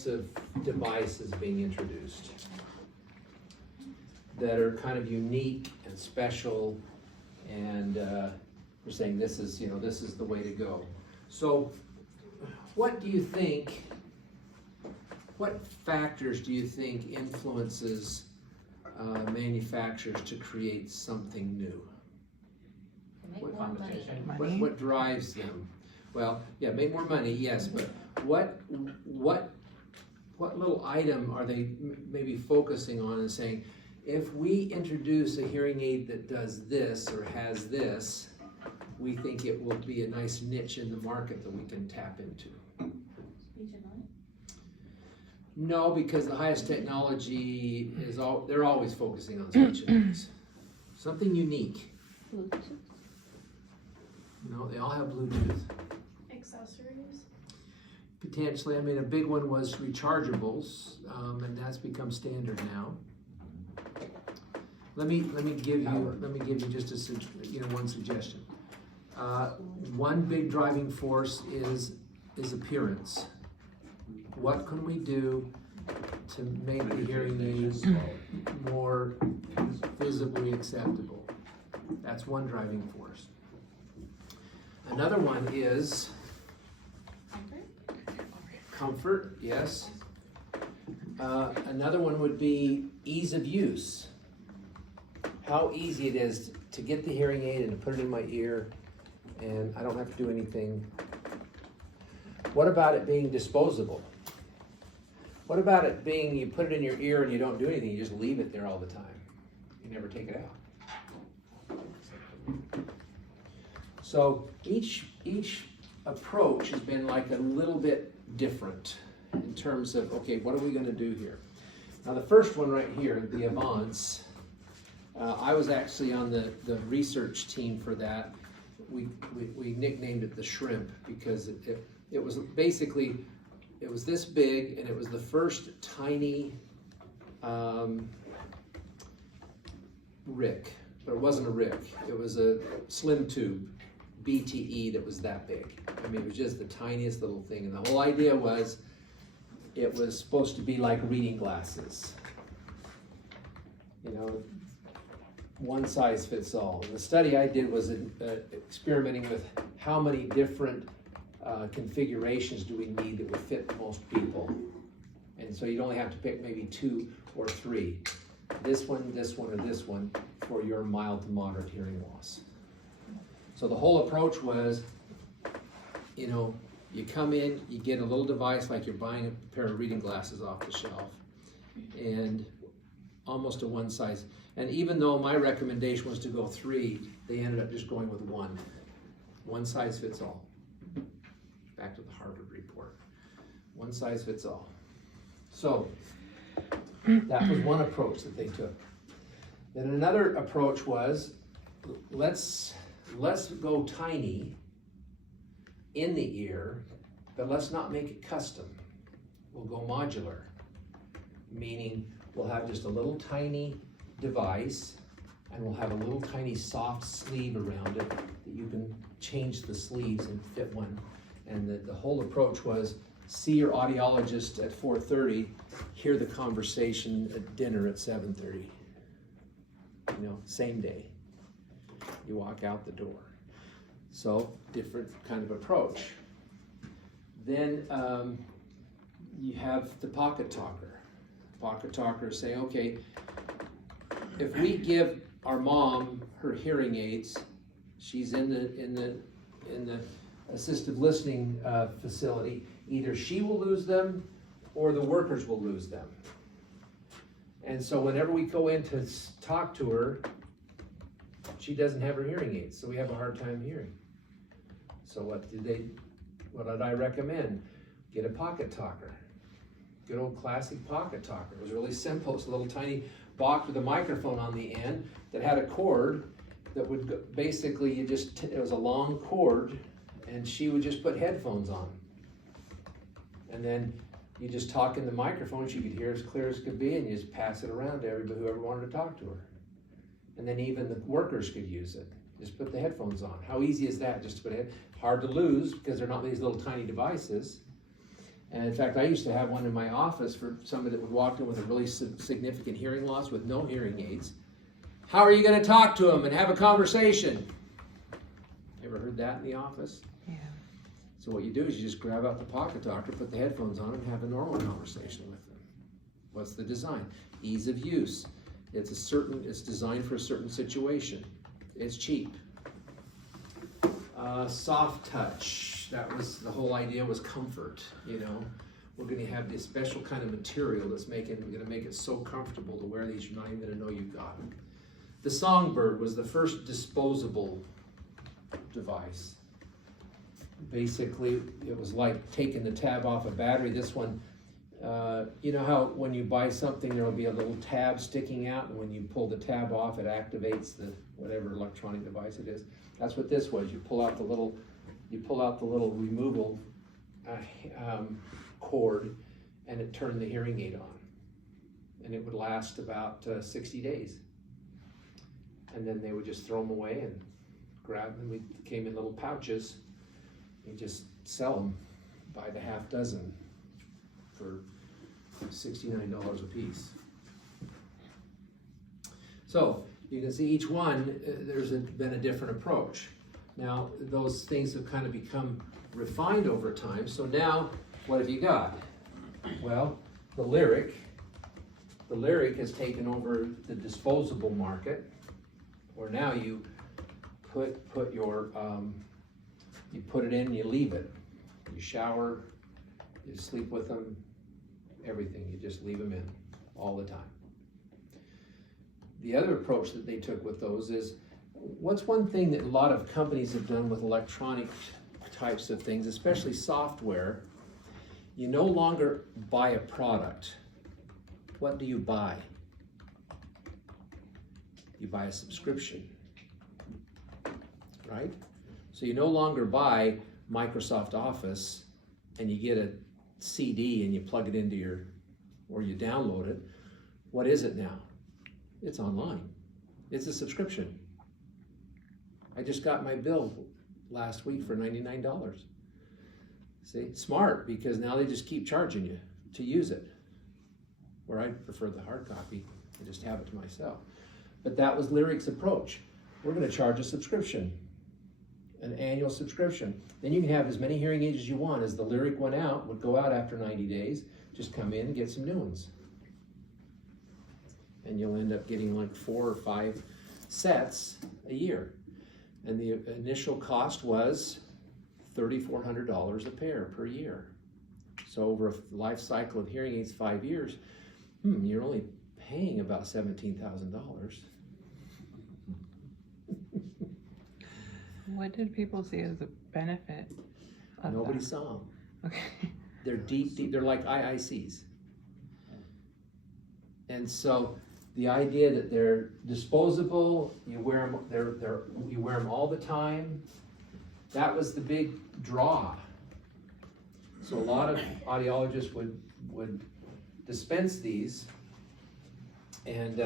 types of devices being introduced that are kind of unique and special, and we're saying this is the way to go. So what do you think, what factors do you think influences manufacturers to create something new? What drives them? Well, yeah, make more money, yes, but what little item are they maybe focusing on and saying, if we introduce a hearing aid that does this or has this, we think it will be a nice niche in the market that we can tap into? No, because the highest technology is they're always focusing on speech and noise. Something unique. Bluetooth. No, they all have Bluetooth. Accessories? Potentially, I mean, a big one was rechargeables, and that's become standard now. Let me give you just one suggestion. One big driving force is appearance. What can we do to make the hearing aids more visibly acceptable? That's one driving force. Another one is comfort, yes. Another one would be ease of use. How easy it is to get the hearing aid and to put it in my ear, and I don't have to do anything. What about it being disposable? What about it being you put it in your ear and you don't do anything, you just leave it there all the time? You never take it out. So each approach has been like a little bit different in terms of, okay, what are we going to do here? Now the first one right here, the Avance, I was actually on the research team for that. We nicknamed it the Shrimp because it was basically, it was this big, and it was the first tiny RIC, but it wasn't a RIC. It was a slim tube BTE that was that big. I mean, it was just the tiniest little thing, and the whole idea was it was supposed to be like reading glasses. You know, one size fits all. And the study I did was experimenting with how many different configurations do we need that would fit most people. And so you'd only have to pick maybe 2 or 3. This one, or this one for your mild to moderate hearing loss. So the whole approach was, you know, you come in, you get a little device like you're buying a pair of reading glasses off the shelf, and almost a one size. And even though my recommendation was to go 3, they ended up just going with 1. One size fits all. Back to the Harvard report. One size fits all. So that was one approach that they took. Then another approach was, let's go tiny in the ear, but let's not make it custom. We'll go modular, meaning we'll have just a little tiny device, and we'll have a little tiny soft sleeve around it that you can change the sleeves and fit one. And the whole approach was, see your audiologist at 4:30, hear the conversation at dinner at 7:30. You know, same day. You walk out the door. So, different kind of approach. Then you have the Pocket Talker. Pocket Talker is saying, okay, if we give our mom her hearing aids, she's in the assistive listening facility, either she will lose them or the workers will lose them. And so whenever we go in to talk to her, she doesn't have her hearing aids, so we have a hard time hearing. So what did I recommend? Get a Pocket Talker. Good old classic Pocket Talker. It was really simple. It's a little tiny box with a microphone on the end that had a cord that would go, basically it was a long cord, and she would just put headphones on. And then you just talk in the microphone, she could hear as clear as could be, and you just pass it around to everybody, whoever wanted to talk to her. And then even the workers could use it. Just put the headphones on. How easy is that? Just to put it, hard to lose because they're not these little tiny devices. And in fact, I used to have one in my office for somebody that would walk in with a really significant hearing loss with no hearing aids. How are you going to talk to them and have a conversation? Ever heard that in the office? Yeah. So what you do is you just grab out the pocket doctor, put the headphones on, and have a normal conversation with them. What's the design? Ease of use. It's designed for a certain situation. It's cheap. Soft touch. That was the whole idea, was comfort. You know, we're going to have this special kind of material that's going to make it so comfortable to wear these. You're not even going to know you've got them. The Songbird was the first disposable device. Basically, it was like taking the tab off a battery. This one, you know how when you buy something, there will be a little tab sticking out, and when you pull the tab off, it activates the whatever electronic device it is. That's what this was. You pull out the little removal cord, and it turned the hearing aid on, and it would last about 60 days. And then they would just throw them away and grab them. We came in little pouches. You just sell them by the half dozen for $69 a piece. So you can see each one, been a different approach. Now those things have kind of become refined over time. So now what have you got? Well, the Lyric has taken over the disposable market, where now you put your you put it in, you leave it. You shower, you sleep with them, everything. You just leave them in all the time. The other approach that they took with those is, what's one thing that a lot of companies have done with electronic types of things, especially software? You no longer buy a product. What do you buy? You buy a subscription, right? So you no longer buy Microsoft Office and you get a CD and you plug it into or you download it. What is it now? It's online. It's a subscription. I just got my bill last week for $99. See, smart, because now they just keep charging you to use it. Where I prefer the hard copy, I just have it to myself. But that was Lyric's approach. We're going to charge a subscription, an annual subscription. Then you can have as many hearing aids as you want. As the Lyric went out, would go out after 90 days, just come in and get some new ones. And you'll end up getting like 4 or 5 sets a year. And the initial cost was $3,400 a pair per year. So over a life cycle of hearing aids, 5 years, you're only paying about $17,000. What did people see as a benefit of Nobody that? saw them. Okay. They're deep, they're like IICs. And so the idea that they're disposable, you wear them, you wear them all the time, that was the big draw. So a lot of audiologists would dispense these, and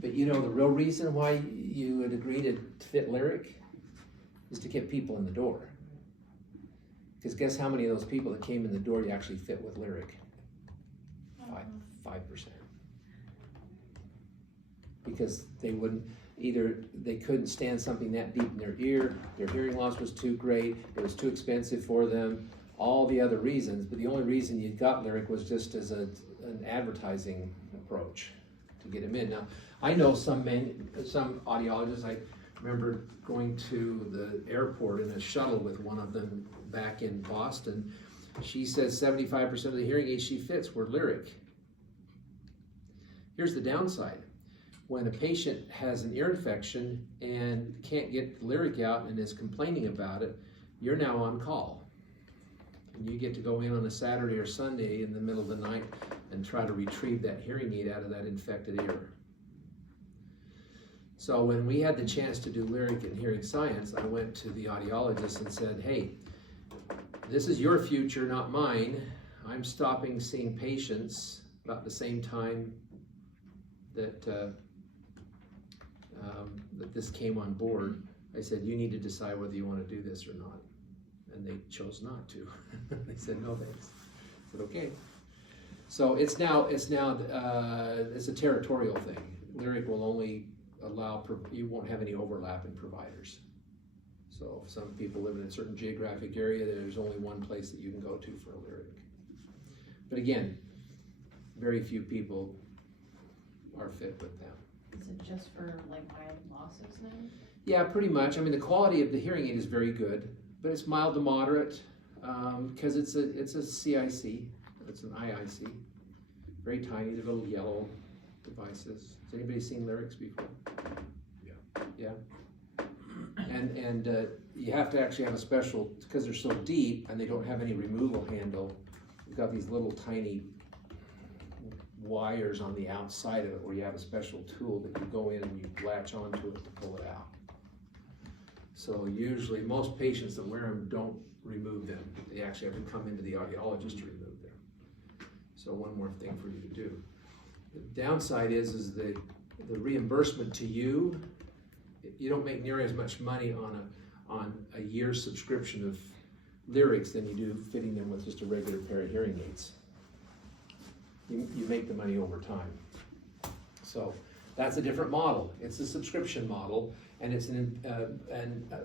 but you know the real reason why you would agree to fit Lyric is to get people in the door. Because guess how many of those people that came in the door you actually fit with Lyric? 5%. Because they couldn't stand something that deep in their ear, their hearing loss was too great, it was too expensive for them, all the other reasons, but the only reason you got Lyric was just as an advertising approach to get them in. Now, I know some audiologists. I remember going to the airport in a shuttle with one of them back in Boston. She says 75% of the hearing aids she fits were Lyric. Here's the downside. When a patient has an ear infection and can't get Lyric out and is complaining about it, you're now on call. And you get to go in on a Saturday or Sunday in the middle of the night and try to retrieve that hearing aid out of that infected ear. So when we had the chance to do Lyric and Hearing Science, I went to the audiologist and said, hey, this is your future, not mine. I'm stopping seeing patients about the same time that that this came on board. I said, you need to decide whether you want to do this or not. And they chose not to. They said, no thanks. said, okay. So it's a territorial thing. Lyric will only allow, you won't have any overlap in providers. So if some people live in a certain geographic area, there's only one place that you can go to for a Lyric. But again, very few people are fit with them. Is it just for like mild losses then? Yeah, pretty much. I mean, the quality of the hearing aid is very good, but it's mild to moderate because it's a CIC, it's an IIC, very tiny, they're little yellow devices. Has anybody seen Lyrics before? Yeah. And you have to actually have a special, because they're so deep and they don't have any removal handle. You've got these little tiny wires on the outside of it where you have a special tool that you go in and you latch onto it to pull it out. So usually most patients that wear them don't remove them. They actually have to come into the audiologist to remove them. So one more thing for you to do. The downside is the reimbursement to you. You don't make nearly as much money on a year's subscription of Lyrics than you do fitting them with just a regular pair of hearing aids. You make the money over time. So that's a different model. It's a subscription model, and it's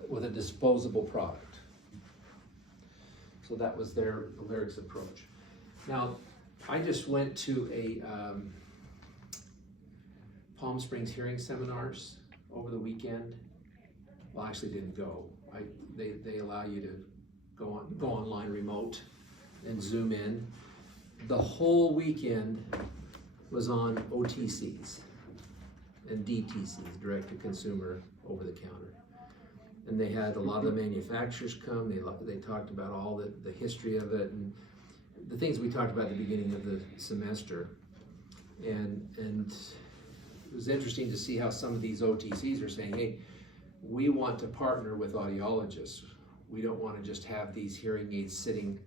with a disposable product. So that was the Lyrics approach. Now, I just went to a Palm Springs hearing seminars over the weekend. Well, I actually didn't go. They allow you to go online remote and Zoom in. The whole weekend was on OTCs and DTCs, direct to consumer, over the counter. And they had a lot of the manufacturers come. They talked about all the history of it and the things we talked about at the beginning of the semester. And it was interesting to see how some of these OTCs are saying, hey, we want to partner with audiologists. We don't want to just have these hearing aids sitting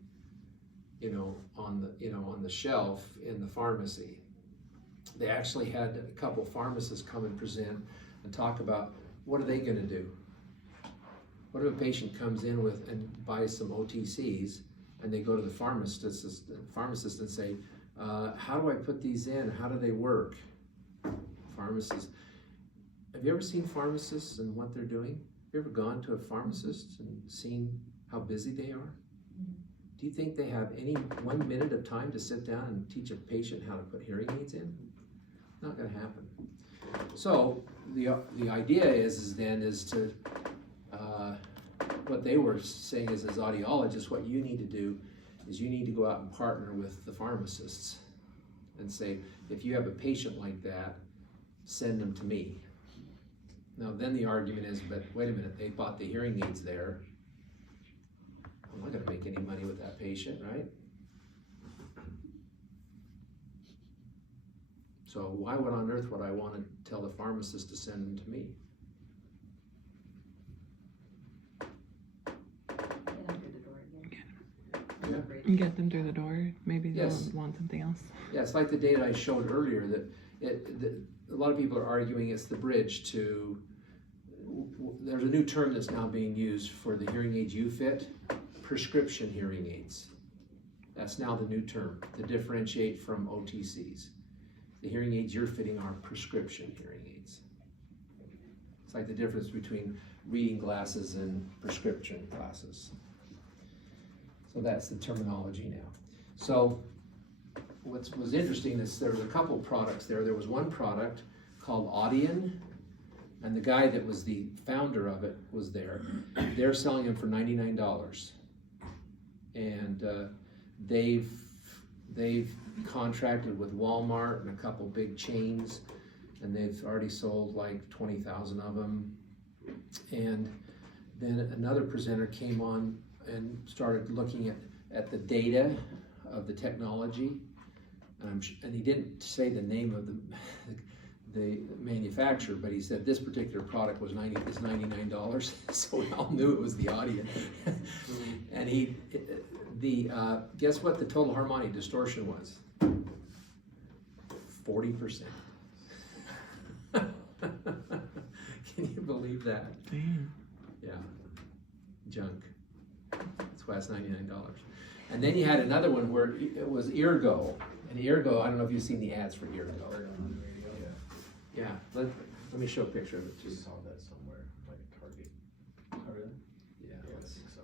on the shelf in the pharmacy. They actually had a couple pharmacists come and present and talk about what are they going to do. What if a patient comes in with and buys some OTCs and they go to the pharmacist and say, how do I put these in? How do they work? Pharmacists. Have you ever seen pharmacists and what they're doing? Have you ever gone to a pharmacist and seen how busy they are? Do you think they have any 1 minute of time to sit down and teach a patient how to put hearing aids in? Not going to happen. So the idea is to what they were saying is, as audiologists, what you need to do is you need to go out and partner with the pharmacists and say, if you have a patient like that, send them to me. Now then the argument is, but wait a minute, they bought the hearing aids there. I'm not going to make any money with that patient, right? So why would on earth would I want to tell the pharmacist to send them to me? Yeah. And get them through the door. Maybe Yes. they'll want something else. Yeah, it's like the data I showed earlier that a lot of people are arguing it's the bridge to, there's a new term that's now being used for the hearing aids you fit, prescription hearing aids. That's now the new term to differentiate from OTCs. The hearing aids you're fitting are prescription hearing aids. It's like the difference between reading glasses and prescription glasses. So that's the terminology now. So what was interesting is there was a couple products there. There was one product called Audion, and the guy that was the founder of it was there. They're selling them for $99. And they've contracted with Walmart and a couple big chains, and they've already sold like 20,000 of them. And then another presenter came on and started looking at the data of the technology, and he didn't say the name of the manufacturer, but he said this particular product is $99, so we all knew it was the Audion. And guess what the total harmonic distortion was? 40%. Can you believe that? Damn. Yeah, junk. That's why it's $99. And then you had another one where it was Eargo, and Eargo, I don't know if you've seen the ads for Eargo. Yeah, let me show a picture of it too. Just saw that somewhere, like Target. Oh, really? Yeah, Yeah, I let's- think so.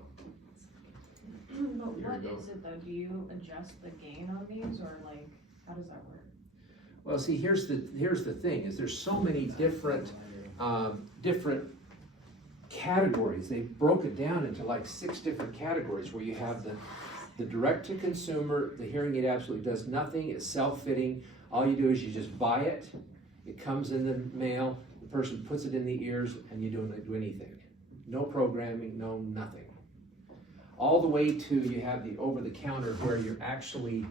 But Here what we go. is it though? Do you adjust the gain on these or like, how does that work? Well, see, here's the thing, is there's so many different categories. They broke it down into like 6 different categories where you have the direct to consumer, the hearing aid absolutely does nothing, it's self-fitting. All you do is you just buy it, it comes in the mail, the person puts it in the ears, and you don't do anything. No programming, no nothing. All the way to you have the over-the-counter where you're actually,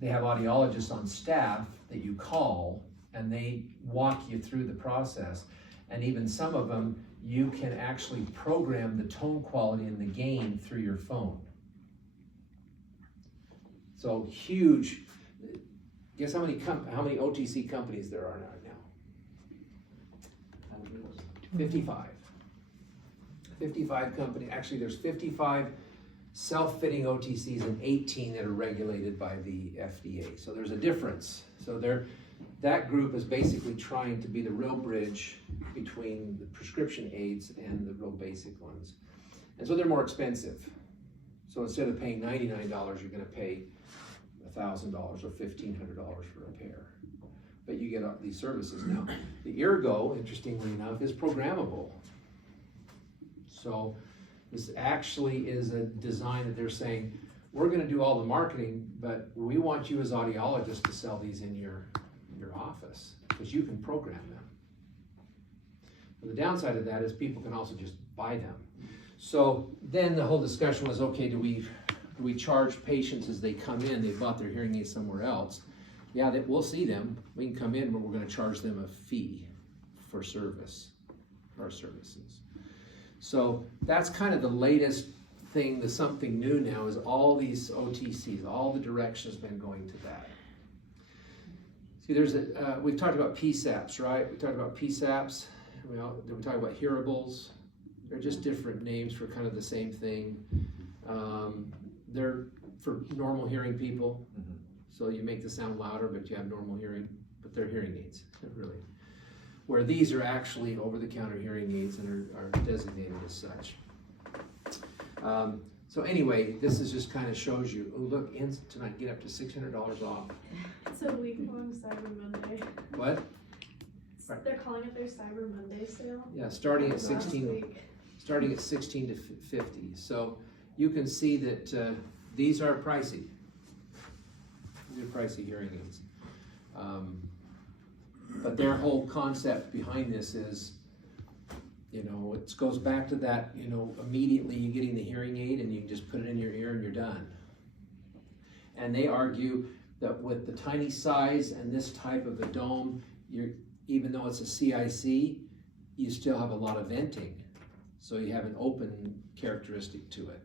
they have audiologists on staff that you call and they walk you through the process. And even some of them, you can actually program the tone quality and the gain through your phone. So huge. Guess how many OTC companies there are now? 55. 55 companies. Actually, there's 55 self-fitting OTCs and 18 that are regulated by the FDA. So there's a difference. So that group is basically trying to be the real bridge between the prescription aids and the real basic ones. And so they're more expensive. So instead of paying $99, you're gonna pay $1,000 or $1,500 for a pair. But you get these services now. The Eargo, interestingly enough, is programmable. So this actually is a design that they're saying, we're gonna do all the marketing, but we want you as audiologists to sell these in your office, because you can program them. But the downside of that is people can also just buy them. So then the whole discussion was, okay, do we charge patients as they come in, they bought their hearing aid somewhere else? Yeah, we'll see them, we can come in, but we're gonna charge them a fee for service, our services. So that's kind of the latest thing, the something new now is all these OTCs, all the direction's been going to that. See, we've talked about PSAPs, right? We talked about PSAPs, we talked about hearables. They're just different names for kind of the same thing. They're for normal hearing people. So you make the sound louder, but you have normal hearing, but they're hearing aids, really. Where these are actually over-the-counter hearing aids and are designated as such. So anyway, this is just kind of shows you, oh look, tonight get up to $600 off. It's a week-long Cyber Monday. What? They're calling it their Cyber Monday sale. Yeah, starting at Last 16 week. to 50. So you can see that these are pricey. These are pricey hearing aids. But their whole concept behind this is, it goes back to that, immediately you're getting the hearing aid and you can just put it in your ear and you're done. And they argue that with the tiny size and this type of a dome, even though it's a CIC, you still have a lot of venting. So you have an open characteristic to it.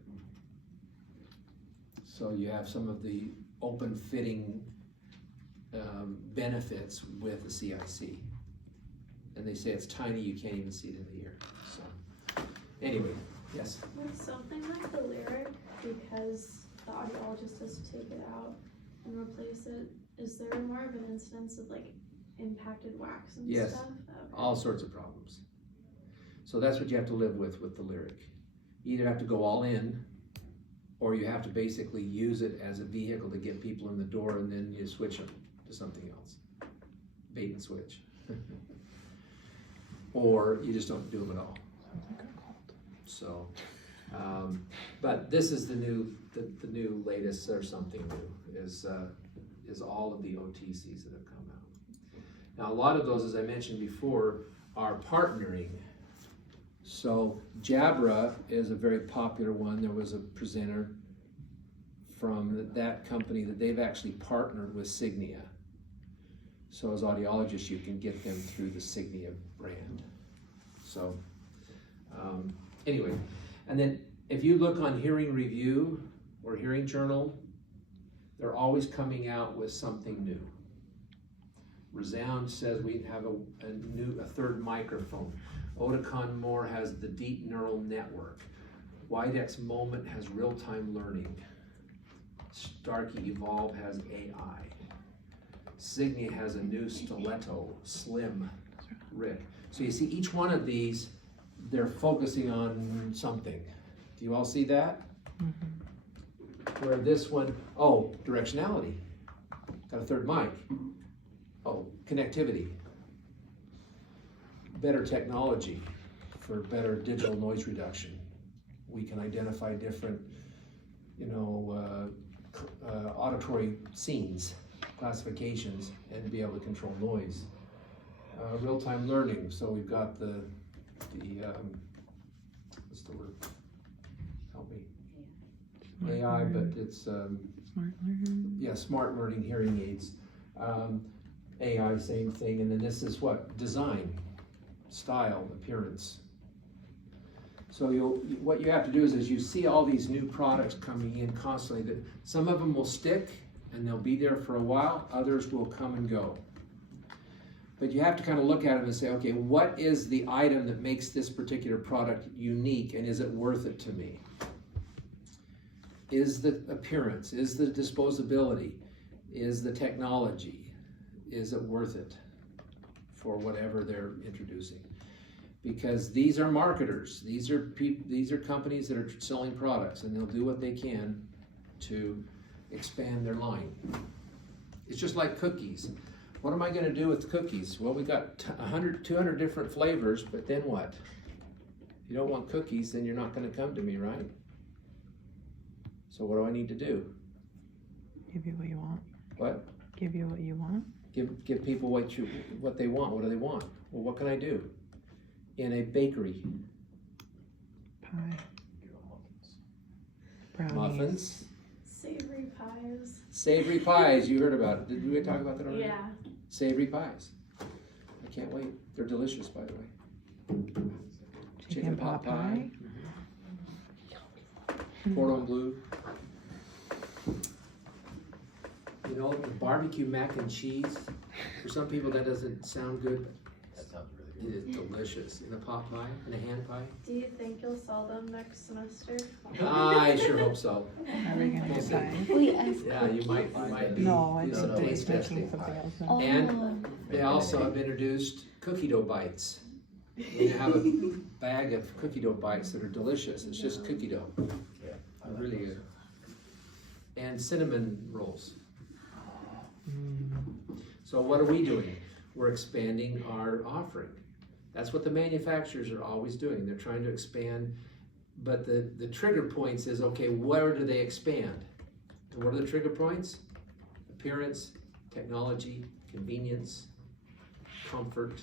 So you have some of the open fitting benefits with the CIC. And they say it's tiny, you can't even see it in the ear. So, anyway, yes? With something like the Lyric, because the audiologist has to take it out and replace it, is there more of an instance of like impacted wax and Yes. stuff? Okay. All sorts of problems. So that's what you have to live with the Lyric. You either have to go all in, or you have to basically use it as a vehicle to get people in the door, and then you switch them to something else. Bait and switch. Or you just don't do them at all. So, but this is the new latest, or something new, is all of the OTCs that have come out. Now, a lot of those, as I mentioned before, are partnering. So Jabra is a very popular one. There was a presenter from that company that they've actually partnered with Signia. So as audiologists, you can get them through the Signia brand. So anyway, and then if you look on Hearing Review or Hearing Journal, they're always coming out with something new. Resound says we have a third microphone. Oticon More has the deep neural network. Widex Moment has real-time learning. Starkey Evolve has AI. Signia has a new Stiletto, Slim, Rick. So you see each one of these, they're focusing on something. Do you all see that? Where this one, oh, directionality. Got a third mic. Oh, connectivity. Better technology for better digital noise reduction. We can identify different, auditory scenes, classifications, and be able to control noise. Real-time learning, so we've got the what's the word? Help me. AI, but it's, Smart learning. yeah, smart learning hearing aids. AI, same thing, and then this is what? Design, style, appearance. So what you have to do is you see all these new products coming in constantly, that some of them will stick and they'll be there for a while, others will come and go. But you have to kind of look at them and say, okay, what is the item that makes this particular product unique, and is it worth it to me? Is the appearance, is the disposability, is the technology, is it worth it for whatever they're introducing? Because these are marketers, these are companies that are selling products, and they'll do what they can to expand their line. It's just like cookies. What am I going to do with cookies? Well, we got 100, 200 different flavors, but then what? If you don't want cookies, then you're not going to come to me, right? So what do I need to do? Give you what you want. What? Give you what you want. Give people what they want. What do they want? Well, what can I do? In a bakery. Pie. Give them muffins. Brownies. Muffins. Savory pies. Savory pies, you heard about it. Did we talk about that already? Yeah. Savory pies. I can't wait. They're delicious, by the way. Chicken pot pie. Cordon bleu. You know, the barbecue mac and cheese, for some people that doesn't sound good, That sounds but really it is delicious. In a pot pie, in a hand pie. Do you think you'll sell them next semester? I sure hope so. Are we gonna We'll see. decide? Wait, I've Yeah, you might be. No, I do some think taste they're testing. making something else now. Oh, And they also have introduced cookie dough bites. They have a bag of cookie dough bites that are delicious. It's just cookie dough. good. Yeah. I like Really those. good. And cinnamon rolls. So what are we doing? We're expanding our offering. That's what the manufacturers are always doing. They're trying to expand, but the trigger points is, okay, where do they expand? And what are the trigger points? Appearance, technology, convenience, comfort,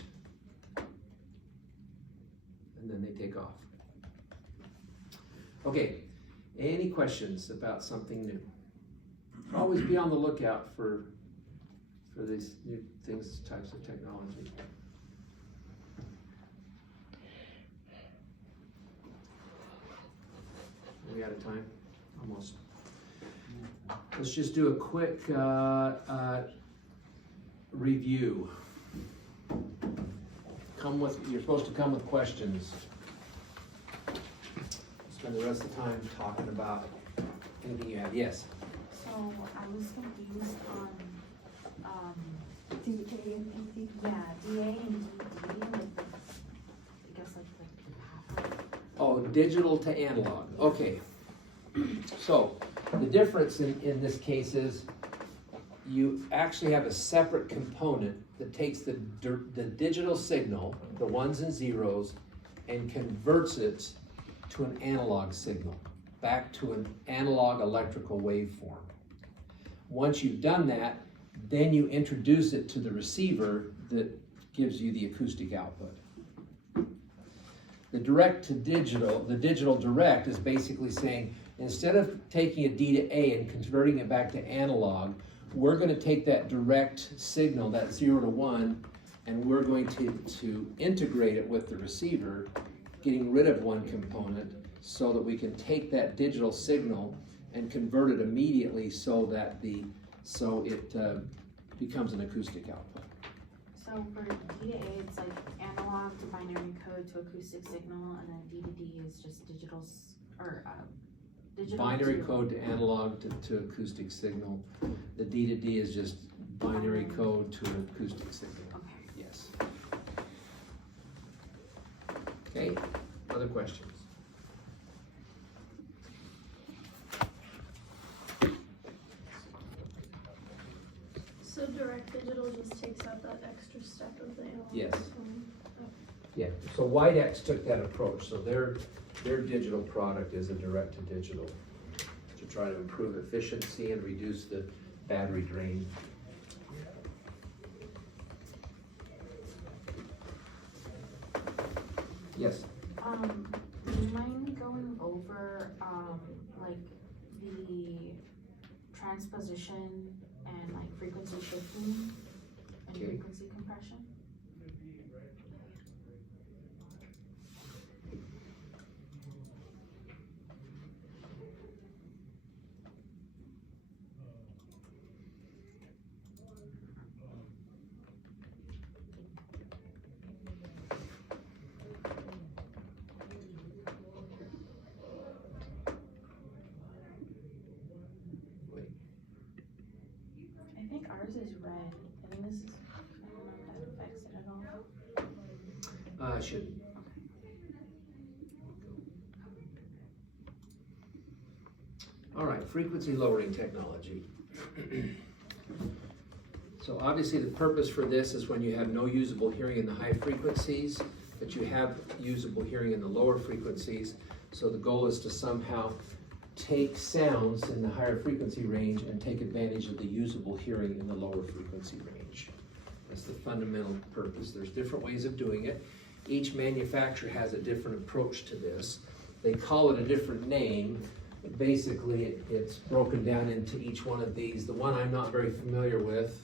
and then they take off. Okay, any questions about something new? Always be on the lookout for these new things, types of technology. Are we out of time? Almost. Let's just do a quick review. You're supposed to come with questions. Spend the rest of the time talking about anything you have. Yes? so I was confused on, DA and DD. yeah, DA and DD, like the, I guess like the. Oh, digital to analog. Okay. So the difference in this case is you actually have a separate component that takes the digital signal, the ones and zeros, and converts it to an analog signal, back to an analog electrical waveform. Once you've done that, then you introduce it to the receiver that gives you the acoustic output. The direct to digital, the digital direct is basically saying, instead of taking a D to A and converting it back to analog, we're going to take that direct signal, that 0 to 1, and we're going to integrate it with the receiver, getting rid of one component so that we can take that digital signal and convert it immediately so it becomes an acoustic output. So for D to A, it's like analog to binary code to acoustic signal, and then D to D is just digital or, digital Binary to- code to analog to acoustic signal. The D to D is just binary code to an acoustic signal, Okay. yes. Okay, other questions? So direct digital just takes out that extra step of the analog. Yes. component. Yeah, so Whitex took that approach, so their digital product is a direct to digital to try to improve efficiency and reduce the battery drain. Yes, Do you mind going over, like, the transposition and like frequency shifting and Okay. frequency compression? wait, I think ours is red. I think this is, I don't know if that affects it at all. shouldn't. All right, frequency lowering technology. So obviously the purpose for this is when you have no usable hearing in the high frequencies, but you have usable hearing in the lower frequencies. So the goal is to somehow take sounds in the higher frequency range and take advantage of the usable hearing in the lower frequency range. That's the fundamental purpose. There's different ways of doing it. Each manufacturer has a different approach to this. They call it a different name. But basically, it's broken down into each one of these. The one I'm not very familiar with,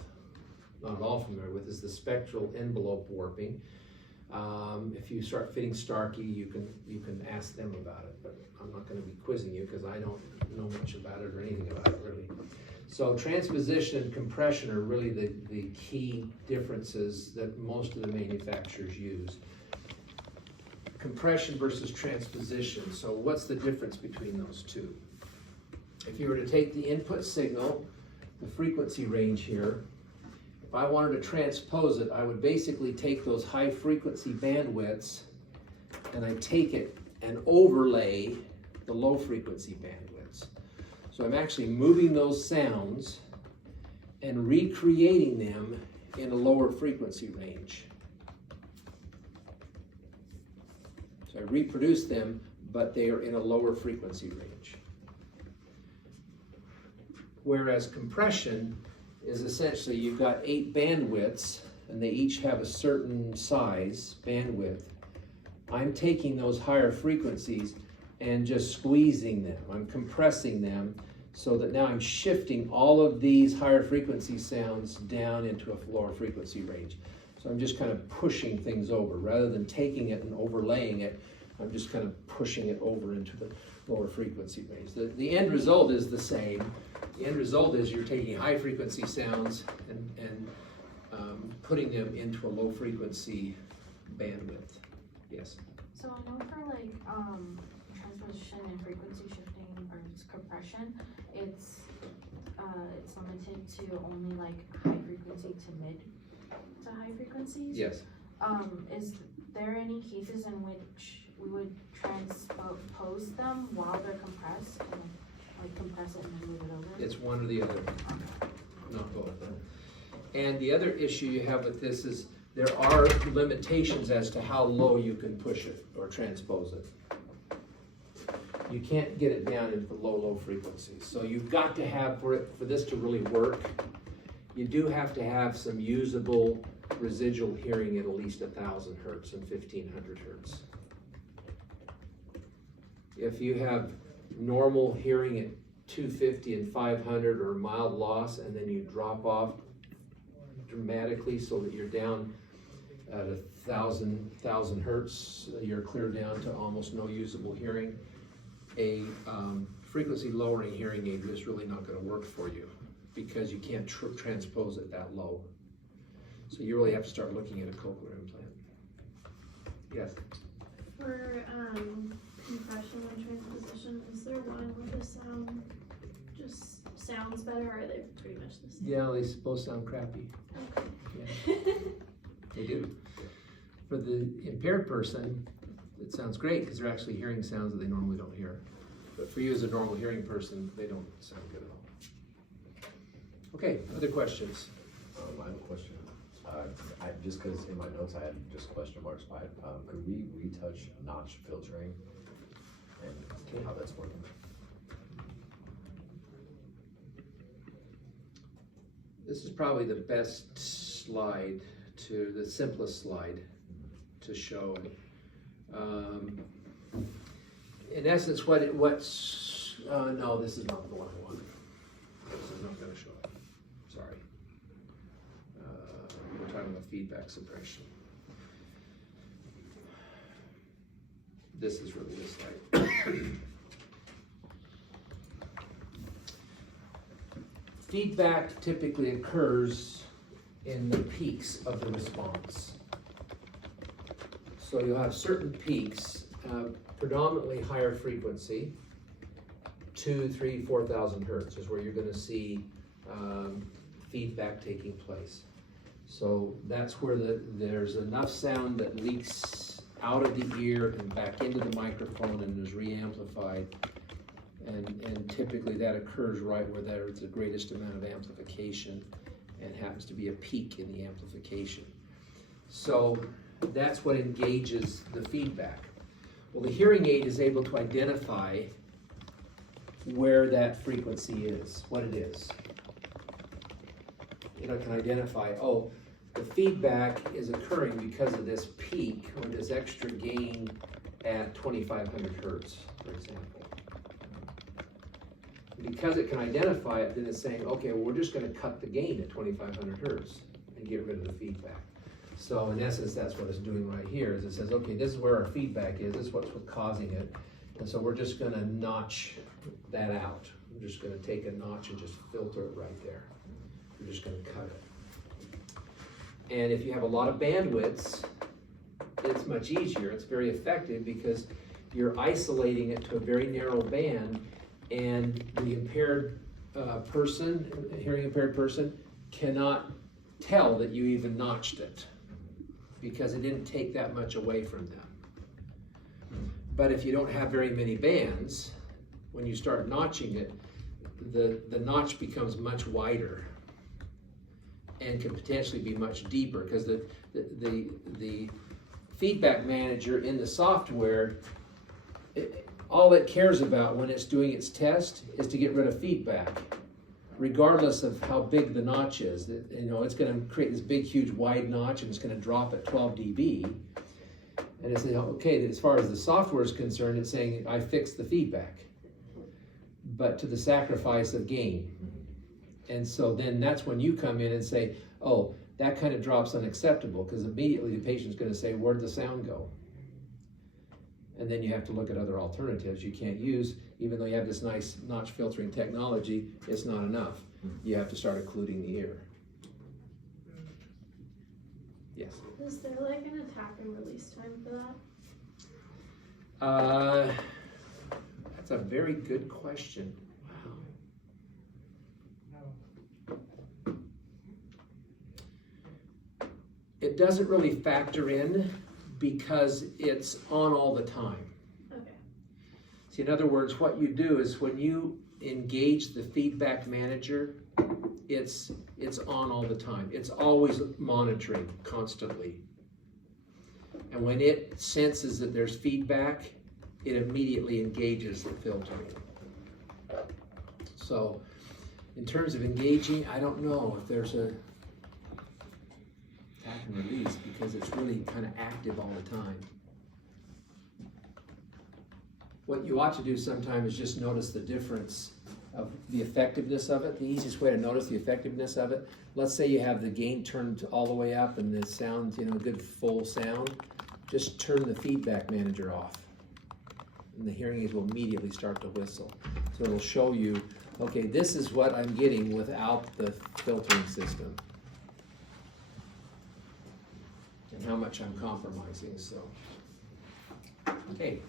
not at all familiar with, is the spectral envelope warping. If you start fitting Starkey, you can ask them about it, but I'm not going to be quizzing you because I don't know much about it or anything about it really. So transposition and compression are really the key differences that most of the manufacturers use. Compression versus transposition. So what's the difference between those two? If you were to take the input signal, the frequency range here, if I wanted to transpose it, I would basically take those high frequency bandwidths and I take it and overlay the low frequency bandwidths. So I'm actually moving those sounds and recreating them in a lower frequency range. So I reproduce them, but they are in a lower frequency range. Whereas compression is essentially you've got 8 bandwidths and they each have a certain size bandwidth. I'm taking those higher frequencies and just squeezing them. I'm compressing them so that now I'm shifting all of these higher frequency sounds down into a lower frequency range. So I'm just kind of pushing things over. Rather than taking it and overlaying it, I'm just kind of pushing it over into the lower frequency range. The end result is the same. The end result is you're taking high frequency sounds and putting them into a low frequency bandwidth. Yes? So I know for like, transposition and frequency shifting or compression, it's limited to only like high frequency to mid to high frequencies. Yes. Is there any cases in which we would transpose them while they're compressed and like compress it and then move it over? It's one or the other, not both. And the other issue you have with this is there are limitations as to how low you can push it or transpose it. You can't get it down into low frequencies. So you've got to have, for this to really work, you do have to have some usable residual hearing at least 1,000 hertz and 1,500 hertz. If you have normal hearing at 250 and 500 or mild loss, and then you drop off dramatically so that you're down at 1,000 hertz, you're clear down to almost no usable hearing. A frequency lowering hearing aid is really not going to work for you because you can't transpose it that low. So you really have to start looking at a cochlear implant. Yes? For compression and transposition, is there one where the sound just sounds better, or are they pretty much the same? Yeah, they both sound crappy. Okay. They do. For the impaired person, it sounds great because they're actually hearing sounds that they normally don't hear. But for you as a normal hearing person, they don't sound good at all. Okay, other questions? I have a question. Just because in my notes I had just question marks by it, could we retouch notch filtering and how that's working? This is probably the best slide the simplest slide to show it. In essence, no, this is not the one I wanted. This is not gonna show it, sorry. We're talking about feedback suppression. This is really this slide. Feedback typically occurs in the peaks of the response. So you'll have certain peaks, predominantly higher frequency, 2,000, 3,000, 4,000 hertz is where you're gonna see feedback taking place. So that's where there's enough sound that leaks out of the ear and back into the microphone and is re-amplified. And typically that occurs right where there's the greatest amount of amplification and happens to be a peak in the amplification. So that's what engages the feedback. Well, the hearing aid is able to identify where that frequency is, what it is. It can identify, oh, the feedback is occurring because of this peak or this extra gain at 2,500 hertz, for example. Because it can identify it, then it's saying, okay, well, we're just going to cut the gain at 2,500 hertz and get rid of the feedback. So in essence, that's what it's doing right here, is it says, okay, this is where our feedback is, this is what's causing it, and so we're just going to notch that out. We're just going to take a notch and just filter it right there. We're just going to cut it. And if you have a lot of bandwidths, it's much easier. It's very effective because you're isolating it to a very narrow band, and the impaired hearing impaired person, cannot tell that you even notched it because it didn't take that much away from them. But if you don't have very many bands, when you start notching it, the notch becomes much wider and can potentially be much deeper because the feedback manager in the software, all it cares about when it's doing its test is to get rid of feedback, regardless of how big the notch is. It's going to create this big, huge, wide notch, and it's going to drop at 12 dB. And it's saying, okay, as far as the software is concerned, it's saying, I fixed the feedback, but to the sacrifice of gain. And so then that's when you come in and say, oh, that kind of drop's unacceptable, because immediately the patient's going to say, where'd the sound go? And then you have to look at other alternatives you can't use. Even though you have this nice notch filtering technology, it's not enough. You have to start occluding the ear. Yes? Is there like an attack and release time for that? That's a very good question. Wow. It doesn't really factor in because it's on all the time. Okay. See, in other words, what you do is when you engage the feedback manager, it's on all the time. It's always monitoring constantly. And when it senses that there's feedback, it immediately engages the filtering. So in terms of engaging, I don't know if there's a attack and release because it's really kind of active all the time. What you ought to do sometimes is just notice the difference of the effectiveness of it. The easiest way to notice the effectiveness of it, let's say you have the gain turned all the way up and the sound, a good full sound, just turn the feedback manager off. And the hearing aids will immediately start to whistle. So it'll show you, okay, this is what I'm getting without the filtering system. And how much I'm compromising, so. Okay,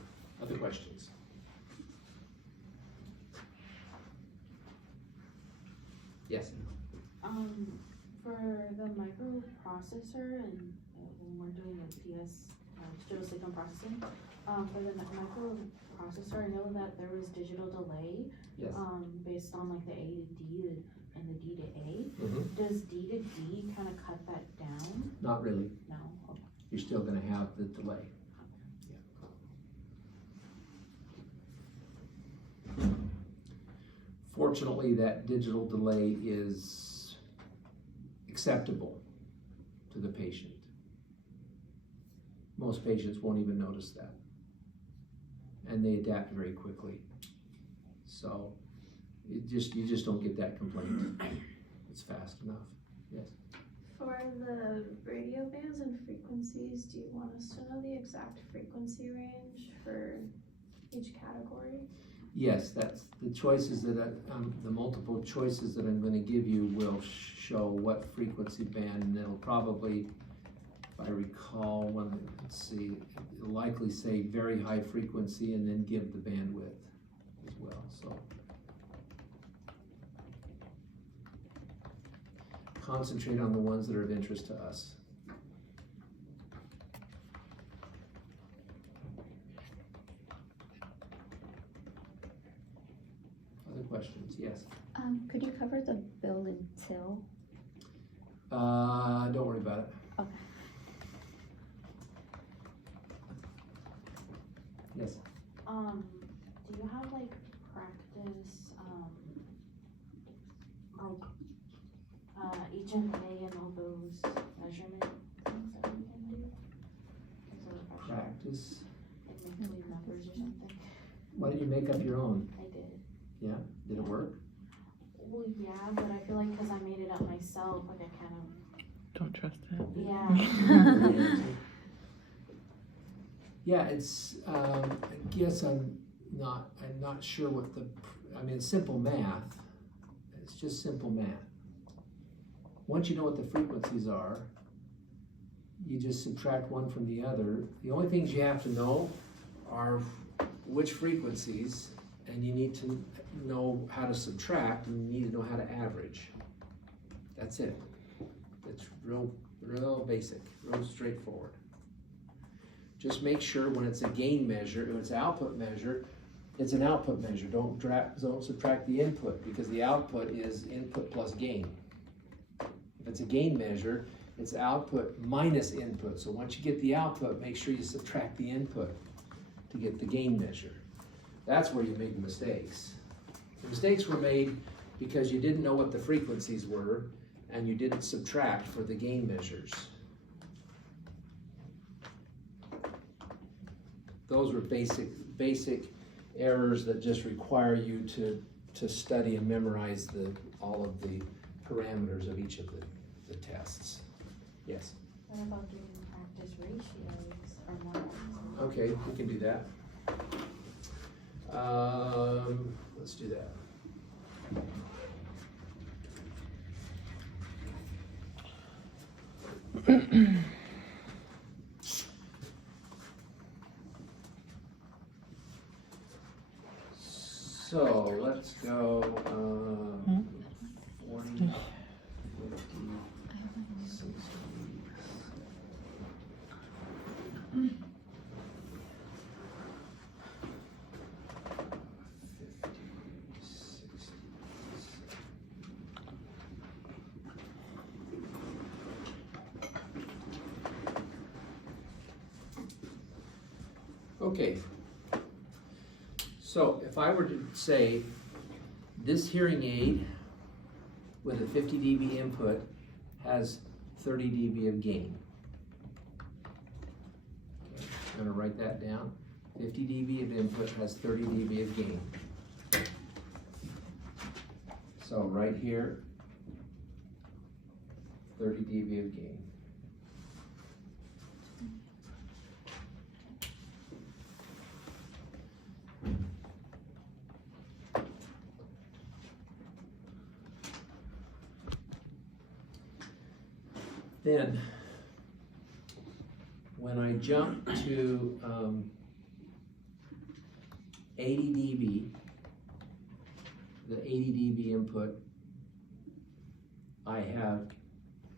Other questions? Yes? For the microprocessor and when we're doing a PS, digital signal processing, for the microprocessor, I know that there was digital delay, Yes. based on like the A to D and the D to A. Mhm. Does D to D kind of cut that down? Not really. No. Okay. You're still gonna have the delay. Fortunately, that digital delay is acceptable to the patient. Most patients won't even notice that. And they adapt very quickly. So you just don't get that complaint. It's fast enough. Yes. For the radio bands and frequencies, do you want us to know the exact frequency range for each category? Yes, that's the choices that the multiple choices that I'm going to give you will show what frequency band, and it'll probably, if I recall, let's see, it'll likely say very high frequency and then give the bandwidth as well. So concentrate on the ones that are of interest to us. Other questions? Yes. Could you cover the bill and till? Don't worry about it. Okay. Yes. Do you have like practice, each and A and all those measurement things that we can do? As a refresher? Practice. Like make numbers or something? Why don't you make up your own? I did. Yeah? Did it work? Well, yeah, but I feel like because I made it up myself, like I kind Don't trust it. of, yeah. Yeah, it's, I guess I'm not sure what it's simple math. It's just simple math. Once you know what the frequencies are, you just subtract one from the other. The only things you have to know are which frequencies, and you need to know how to subtract, and you need to know how to average. That's it. It's real basic, real straightforward. Just make sure when it's a gain measure, when it's an output measure, it's an output measure. Don't subtract the input, because the output is input plus gain. If it's a gain measure, it's output minus input. So once you get the output, make sure you subtract the input to get the gain measure. That's where you make mistakes. The mistakes were made because you didn't know what the frequencies were and you didn't subtract for the gain measures. Those were basic errors that just require you to study and memorize all of the parameters of each of the tests. Yes? What about doing practice ratios or more? Okay, we can do that. Let's do that. So let's go 40, 50, 60. Okay, so if I were to say this hearing aid with a 50 dB input has 30 dB of gain. Okay, I'm going to write that down. 50 dB of input has 30 dB of gain. So right here, 30 dB of gain. Then, when I jump to 80 dB, the 80 dB input, I have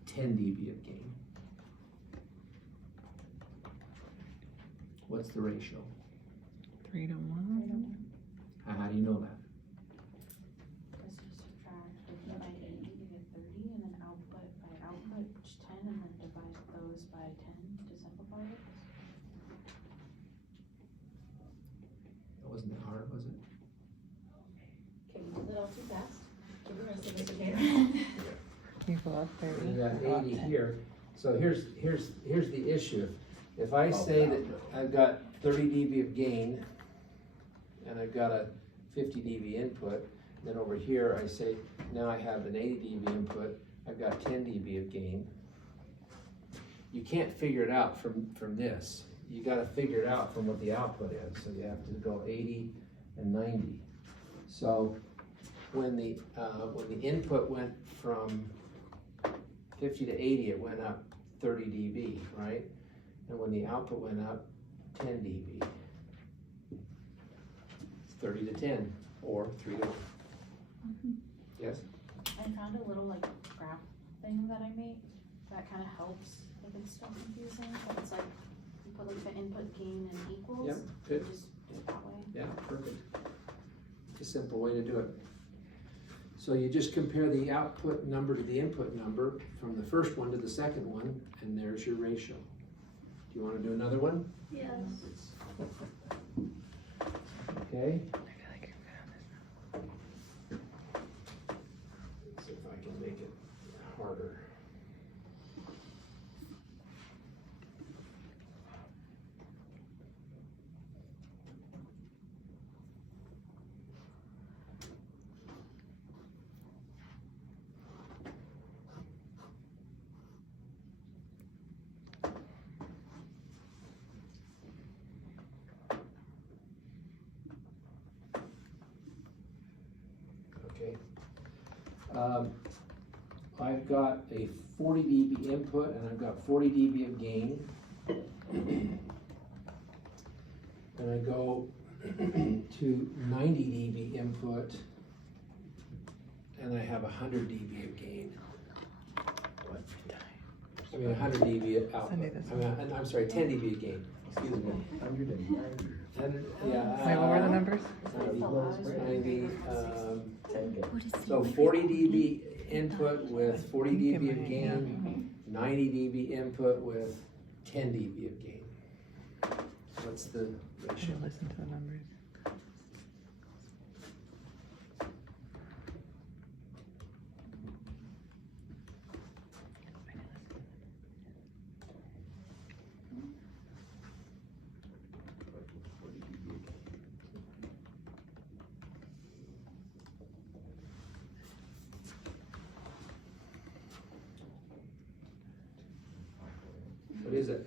10 dB of gain. What's the ratio? 3 to 1. How do you know that? Let's just subtract 50 by 80 to get 30, and then output by output, which 10, and then divide those by 10 to simplify it. That wasn't that hard, was it? Okay, you did it all too fast. Give the rest of us a chance. You go up 30. You got go up 80 10. here, so here's the issue. If I say that I've got 30 dB of gain, and I've got a 50 dB input, then over here I say, now I have an 80 dB input, I've got 10 dB of gain. You can't figure it out from this. You gotta figure it out from what the output is, so you have to go 80 and 90. So when the input went from 50 to 80, it went up 30 dB, right? And when the output went up 10 dB. 30 to 10, or 3 to 1. Yes? I found a little like graph thing that I made that kind of helps if it's still confusing. It's like you put like the input gain and equals. Yep, good. Just do it that way. Yeah, perfect. It's a simple way to do it. So you just compare the output number to the input number from the first one to the second one, and there's your ratio. Do you want to do another one? Yes. Okay. I feel like you're good on this. See if I can make it harder. Okay. I've got a 40 dB input and I've got 40 dB of gain. And I go to 90 dB input and I have 100 dB of gain. I mean 100 dB output. Sunday this I'm sorry, 10 dB of gain. Excuse me. 190. Yeah. Wait, what were the numbers? 90, What is so 40 dB input with 40 dB of gain, 90 dB input with 10 dB of gain. What's the I ratio? should listen to the numbers. What is it?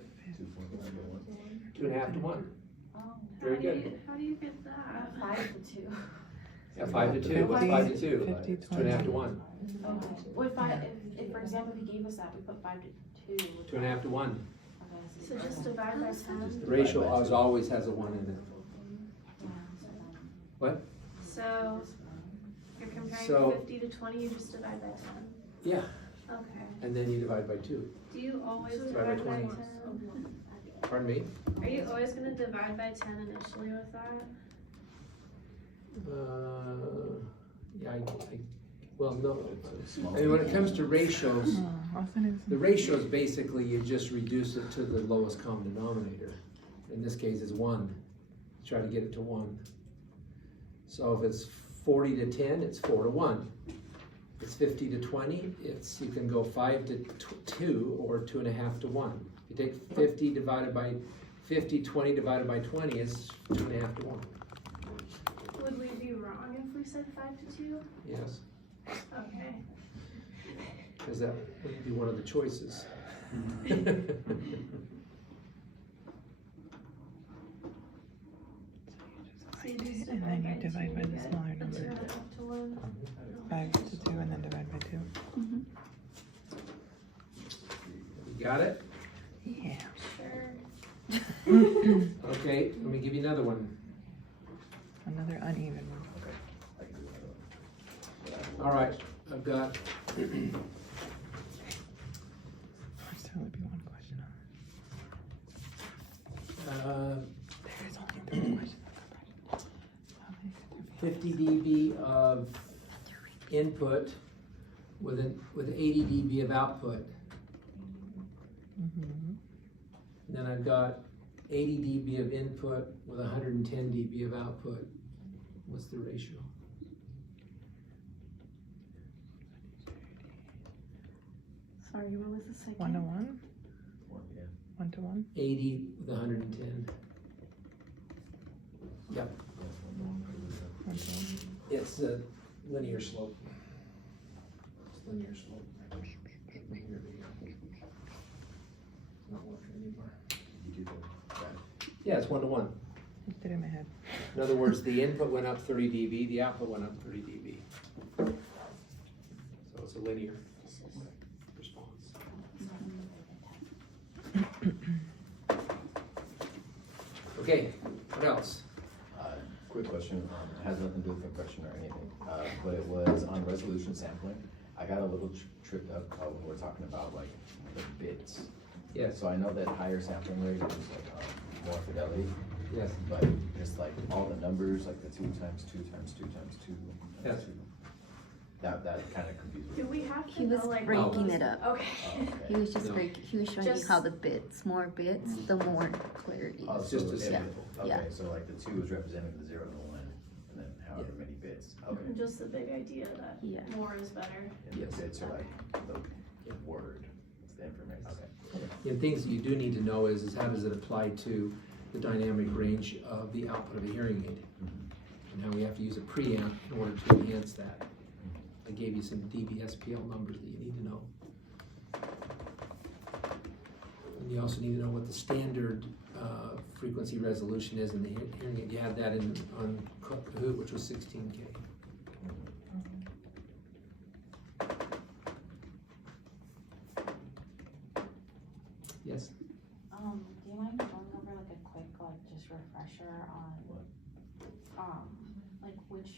2.5 to 1. Oh, Very good. How do you get that? 5 to 2. Yeah, 5 to 2. What's 5 to 2? 50, It's 2.5 to 1. Okay. Well, if for example, if he gave us that, we put 5 to 2. 2.5 to 1. Okay, So just divide by 10? The ratio always has a 1 in it. Yeah, so then- What? So you're comparing So- 50 to 20, you just divide by 10? Yeah, Okay. and then you divide by 2. Do you always Divide by divide by 20. 10? Pardon me? Are you always gonna divide by 10 initially with that? Yeah, well, no. I mean, when it comes to ratios, Oh, I'll send you the some. ratio is basically you just reduce it to the lowest common denominator. In this case, it's 1. Try to get it to 1. So if it's 40 to 10, it's 4 to 1. If it's 50 to 20, you can go 5 to 2 or 2.5 to 1. If you take 50 divided by 50, 20 divided by 20 is 2.5 to 1. Would we be wrong if we said 5 to 2? Yes, Okay. because that would be one of the choices. So you just And then you divide by two, the you smaller get number. 2.5 to 1. 5 to 2 and then divide by 2. You got it? Yeah. Sure. Okay, let me give you another one. I'm they're uneven ones. Okay, I can do one of them. All right, I've got, There'll still only be one question on it. There is only 3 questions on that. How many could there be? 50 dB of input with 80 dB of output. Mhm. And then I've got 80 dB of input with 110 dB of output. What's the ratio? Sorry, what was the second? 1 to 1? One, yeah. 1 to 1? 80 with 110. Yep, 1 to 1. it's a linear slope. It's linear slope. It's not working anymore. You do the, Yeah, it's 1 to 1. I did it in my head. In other words, the input went up 30 dB, the output went up 30 dB. So it's a linear response. Okay, what else? Quick question, it has nothing to do with compression or anything, but it was on resolution sampling. I got a little tripped up when we're talking about like the bits. Yes, So I know that higher sampling rate is like more fidelity, yes, but it's like all the numbers, like the 2 times 2 times 2 times 2 Yes. times 2. That kind of confused Do me. we have to He was know like breaking all those- it up. Okay. He was just No. he was showing you Just- how the bits, more bits, the more clarity. Oh, It's just so a if- sample. Yeah. Okay, so like the 2 is representing the 0 and the 1, and then however many bits, okay. And just the big idea that Yeah. more is better. And Yes. the bits are like the word, it's the information, okay. and things that you do need to know is how does it apply to the dynamic range of the output of a hearing aid? And how we have to use a preamp in order to enhance that. I gave you some dBSPL numbers that you need to know. And you also need to know what the standard frequency resolution is in the hearing aid. You had that on Kahoot, which was 16K. Yes? Do you mind going over like a quick, like, just refresher on, like which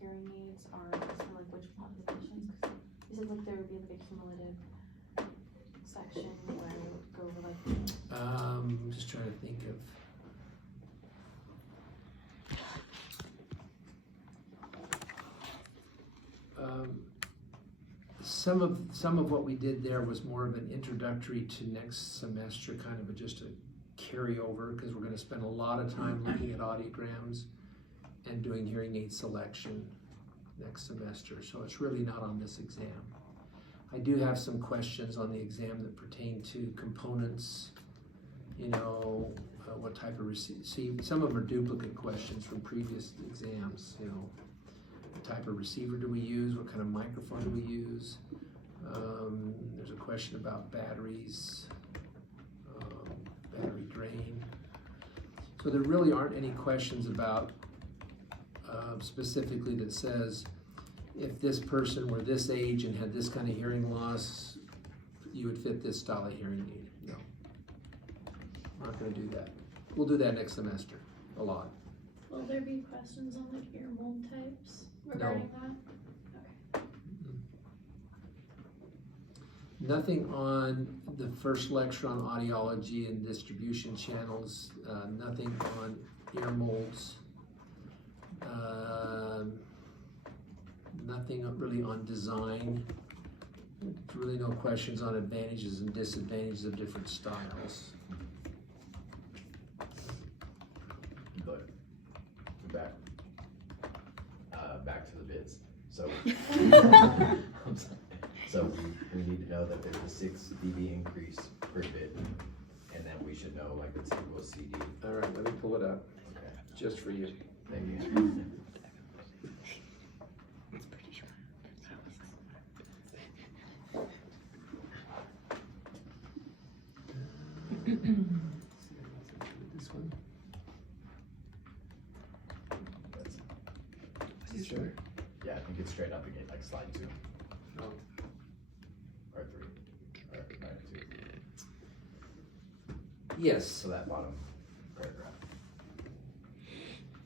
hearing aids are, for like which populations? 'Cause you said like there would be like a cumulative section where it would go over like, I'm just trying to think of. Some of what we did there was more of an introductory to next semester, kind of just a carryover, because we're gonna spend a lot of time looking at audiograms and doing hearing aid selection next semester, so it's really not on this exam. I do have some questions on the exam that pertain to components, you know, what type of see, some of them are duplicate questions from previous exams, you know. What type of receiver do we use? What kind of microphone do we use? There's a question about batteries, battery drain. So there really aren't any questions about specifically that says if this person were this age and had this kind of hearing loss, you would fit this style of hearing aid. No, we're not going to do that. We'll do that next semester, a lot. Will there be questions on like ear mold types regarding that? Nothing on the first lecture on audiology and distribution channels, nothing on ear molds, nothing really on design. Really no questions on advantages and disadvantages of different styles. But back to the bits. So so we need to know that there's a 6 dB increase per bit, and then we should know like the typical CD. All right, let me pull it up, Okay, just for you. thank you. This one? That's, You sure? yeah, I think it's straight up again, like slide 2 No. or 3 or 2. Yes. So that bottom paragraph.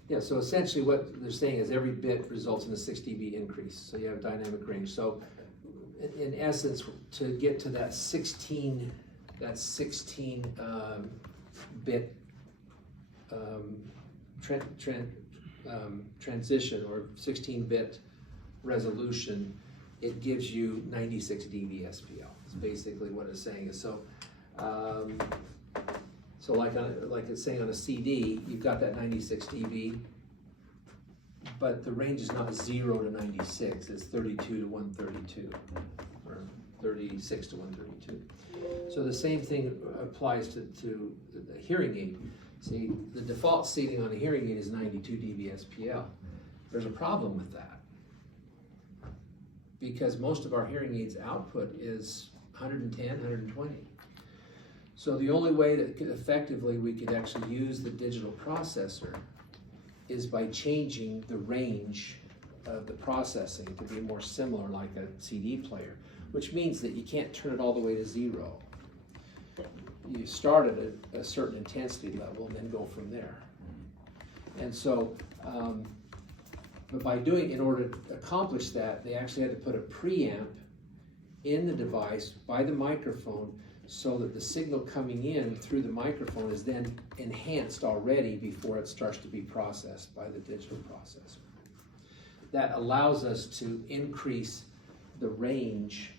Yeah, so essentially what they're saying is every bit results in a 6 dB increase, so you have dynamic range. So in essence, to get to that 16 bit transition or 16 bit resolution, it gives you 96 dB SPL. It's basically what it's saying. So, so like it's saying on a CD, you've got that 96 dB, but the range is not 0 to 96, it's 32 to 132, or 36 to 132. So the same thing applies to the hearing aid. See, the default setting on a hearing aid is 92 dB SPL. There's a problem with that, because most of our hearing aids output is 110, 120. So the only way that effectively we could actually use the digital processor is by changing the range of the processing to be more similar like a CD player, which means that you can't turn it all the way to 0. You start at a certain intensity level and then go from there. And so, but by in order to accomplish that, they actually had to put a preamp in the device by the microphone so that the signal coming in through the microphone is then enhanced already before it starts to be processed by the digital processor. That allows us to increase the range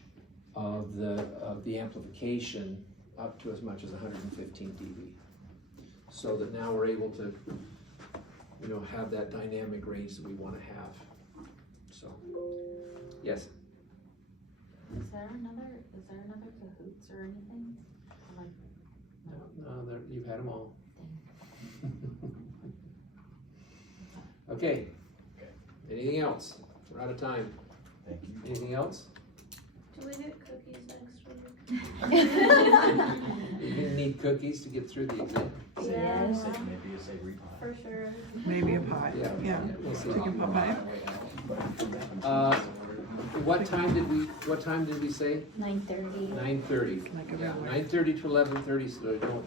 of the amplification up to as much as 115 dB. So that now we're able to, you know, have that dynamic range that we want to have. So, yes? Is there another Cahoots or anything? Like, No, you've had them all. Okay. Anything else? We're out of time. Thank you. Anything else? Do we get cookies next week? You're gonna need cookies to get through the exam. Yeah, Maybe a savory pie. for sure. Maybe a pie, yeah. We'll see. Chicken pot pie. What time did we say? 9:30. 9:30. Like Yeah, everywhere. 9:30 to 11:30, so don't